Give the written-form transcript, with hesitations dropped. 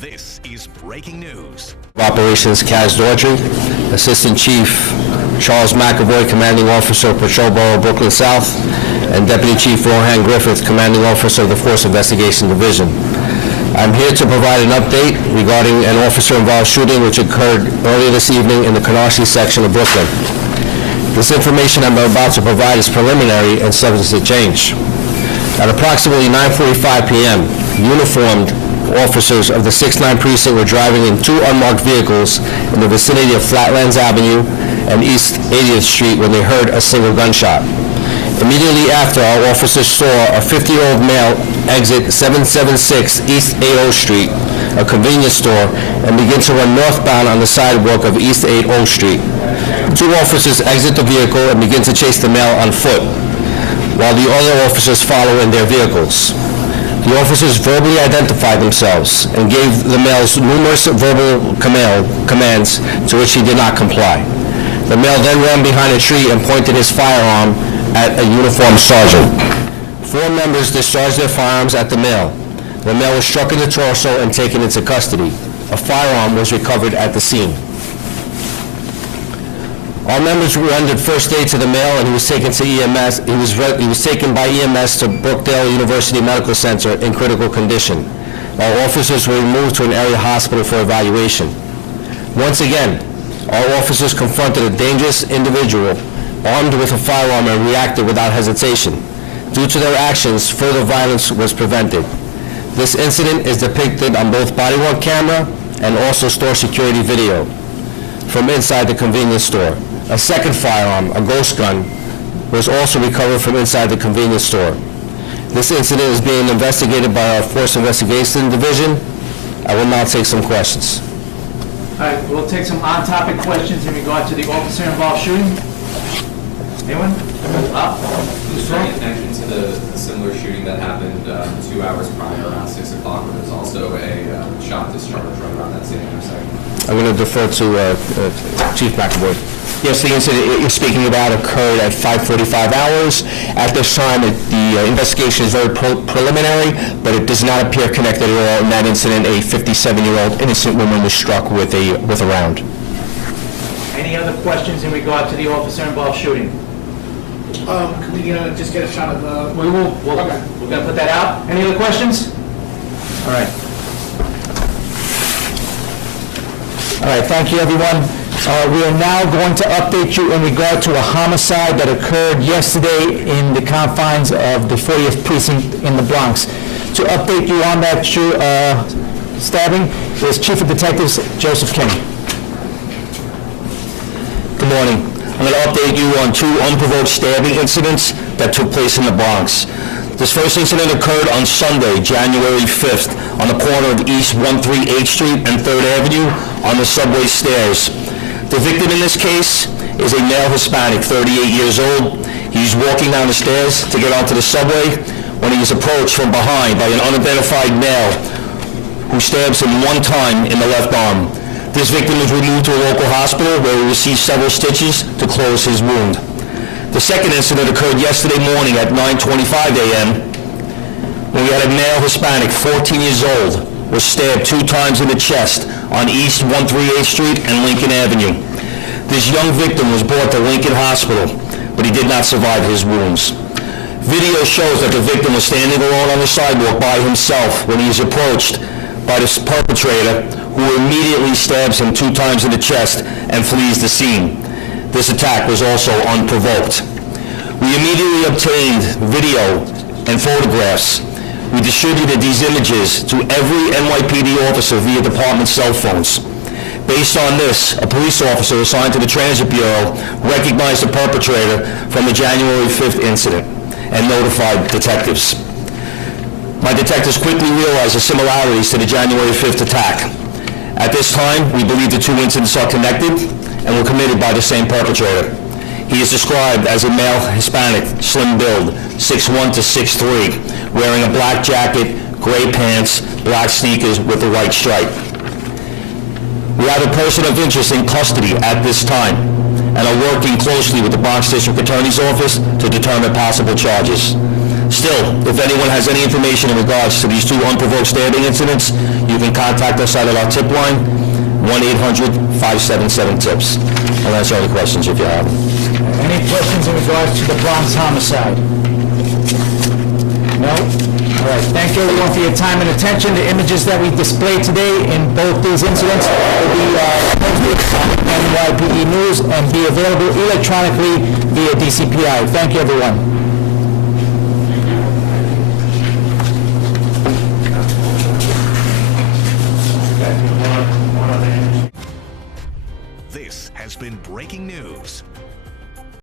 This is breaking news. Operations Kaz Daughtry, Assistant Chief Charles McAvoy, Commanding Officer, Patrol Borough, Brooklyn South, and Deputy Chief Rohan Griffith, Commanding Officer of the Force Investigation Division. I'm here to provide an update regarding an officer-involved shooting which occurred earlier this evening in the Canarsie section of Brooklyn. This information I'm about to provide is preliminary and subject to change. At approximately 9:45 p.m., uniformed officers of the 6-9 precinct were driving in two unmarked vehicles in the vicinity of Flatlands Avenue and East 80th Street when they heard a single gunshot. Immediately after, our officers saw a 50-year-old male exit 776 East 80th Street, a convenience store, and begin to run northbound on the sidewalk of East 80th Street. Two officers exit the vehicle and begin to chase the male on foot, while the other officers follow in their vehicles. The officers verbally identified themselves and gave the male's numerous verbal commands to which he did not comply. The male then ran behind a tree and pointed his firearm at a uniformed sergeant. Four members discharged their firearms at the male. The male was struck in the torso and taken into custody. A firearm was recovered at the scene. Our members rendered first aid to the male, and he was taken to EMS. He was taken by EMS to Brookdale University Medical Center in critical condition. Our officers were removed to an area hospital for evaluation. Once again, our officers confronted a dangerous individual armed with a firearm and reacted without hesitation. Due to their actions, further violence was prevented. This incident is depicted on both body-worn camera and also store security video from inside the convenience store. A second firearm, a ghost gun, was also recovered from inside the convenience store. This incident is being investigated by our Force Investigation Division. I will now take some questions. All right, we'll take some on-topic questions in regard to the officer-involved shooting. Anyone? Just drawing attention to the similar shooting that happened 2 hours prior around 6 o'clock, where there's also a shot discharge right around that same intersection. I'm going to defer to Chief McAvoy. Yes, the incident you're speaking about occurred at 5:45 hours. At this time, the investigation is very preliminary, but it does not appear connected at all. In that incident, a 57-year-old innocent woman was struck with a round. Any other questions in regard to the officer-involved shooting? Can we just get a shot of the... We're going to put that out. Any other questions? All right. All right, thank you, everyone. We are now going to update you in regard to a homicide that occurred yesterday in the confines of the 40th Precinct in the Bronx. To update you on that stabbing is Chief of Detectives Joseph Kinney. Good morning. I'm going to update you on two unprovoked stabbing incidents that took place in the Bronx. This first incident occurred on Sunday, January 5th, on the corner of East 138th Street and 3rd Avenue on the subway stairs. The victim in this case is a male Hispanic, 38 years old. He's walking down the stairs to get onto the subway when he is approached from behind by an unidentified male who stabs him one time in the left arm. This victim was removed to a local hospital where he received several stitches to close his wound. The second incident occurred yesterday morning at 9:25 a.m. when we had a male Hispanic, 14 years old, was stabbed 2 times in the chest on East 138th Street and Lincoln Avenue. This young victim was brought to Lincoln Hospital, but he did not survive his wounds. Video shows that the victim was standing alone on the sidewalk by himself when he is approached by this perpetrator, who immediately stabs him 2 times in the chest and flees the scene. This attack was also unprovoked. We immediately obtained video and photographs. We distributed these images to every NYPD officer via department cell phones. Based on this, a police officer assigned to the Transit Bureau recognized the perpetrator from the January 5th incident and notified detectives. My detectives quickly realized the similarities to the January 5th attack. At this time, we believe the two incidents are connected and were committed by the same perpetrator. He is described as a male Hispanic, slim build, 6'1" to 6'3", wearing a black jacket, gray pants, black sneakers with a white stripe. We have a person of interest in custody at this time and are working closely with the Bronx District Attorney's Office to determine possible charges. Still, if anyone has any information in regards to these two unprovoked stabbing incidents, You can contact us out at our tip line, 1-800-577-TIPS. I'll answer any questions if you have them. Any questions in regards to the Bronx homicide? No? All right, thank you everyone for your time and attention. The images that we displayed today in both these incidents will be posted on NYPD News and be available electronically via DCPI. Thank you, everyone. This has been breaking news.